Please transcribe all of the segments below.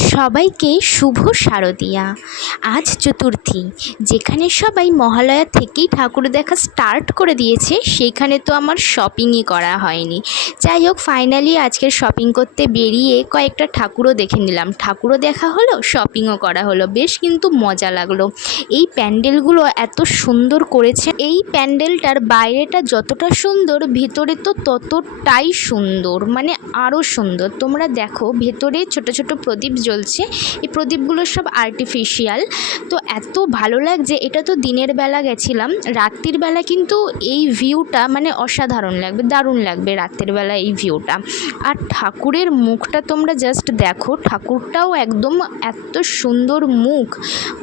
সবাইকে শুভ শারদিয়া। আজ চতুর্থী, যেখানে সবাই মহালয়া থেকেই ঠাকুর দেখা স্টার্ট করে দিয়েছে, সেইখানে তো আমার শপিংই করা হয়নি। যাই হোক, ফাইনালি আজকে শপিং করতে বেরিয়ে কয়েকটা ঠাকুরও দেখে নিলাম, ঠাকুরও দেখা হলো, শপিংও করা হলো, বেশ কিন্তু মজা লাগলো। এই প্যান্ডেলগুলো এত সুন্দর করেছে, এই প্যান্ডেলটার বাইরেটা যতটা সুন্দর, ভেতরে তো ততটাই সুন্দর, মানে আরও সুন্দর। তোমরা দেখো, ভেতরে ছোট ছোট প্রদীপ জ্বলছে, এই প্রদীপগুলো সব আর্টিফিশিয়াল। তো এত ভালো লাগছে। এটা তো দিনের বেলা গেছিলাম, রাত্রির বেলা কিন্তু এই ভিউটা মানে অসাধারণ লাগবে, দারুণ লাগবে রাত্রির বেলা এই ভিউটা। আর ঠাকুরের মুখটা তোমরা জাস্ট দেখো, ঠাকুরটাও একদম এত সুন্দর মুখ,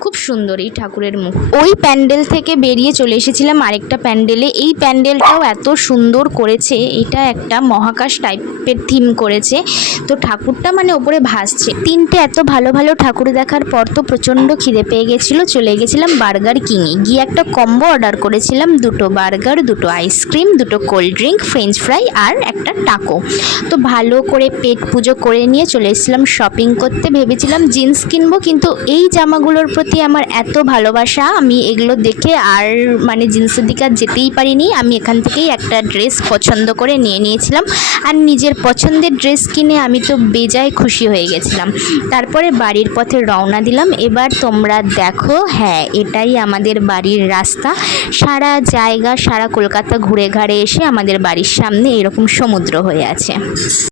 খুব সুন্দর এই ঠাকুরের মুখ। ওই প্যান্ডেল থেকে বেরিয়ে চলে এসেছিলাম আরেকটা প্যান্ডেলে। এই প্যান্ডেলটাও এত সুন্দর করেছে, এটা একটা মহাকাশ টাইপের থিম করেছে। তো ঠাকুরটা মানে ওপরে ভাসছে। তিনটে এত ভালো ভালো ঠাকুর দেখার পর তো প্রচণ্ড খিদে পেয়ে গেছিলো, চলে গেছিলাম বার্গার কিংয়ে। গিয়ে একটা কম্বো অর্ডার করেছিলাম, 2টো বার্গার, 2টো আইসক্রিম, 2টো কোল্ড ড্রিঙ্ক, ফ্রেঞ্চ ফ্রাই আর একটা টাকো। তো ভালো করে পেট পুজো করে নিয়ে চলে এসেছিলাম শপিং করতে। ভেবেছিলাম জিন্স কিনবো, কিন্তু এই জামাগুলোর প্রতি আমার এত ভালোবাসা, আমি এগুলো দেখে আর মানে জিন্সের দিকে আর যেতেই পারিনি। আমি এখান থেকেই একটা ড্রেস পছন্দ করে নিয়ে নিয়েছিলাম, আর নিজের পছন্দের ড্রেস কিনে আমি তো বেজায় খুশি হয়ে গেছিলাম। তারপরে বাড়ির পথে রওনা দিলাম। এবার তোমরা দেখো, হ্যাঁ এটাই আমাদের বাড়ির রাস্তা। সারা জায়গা, সারা কলকাতা ঘুরে ঘাড়ে এসে আমাদের বাড়ির সামনে এরকম সমুদ্র হয়ে আছে।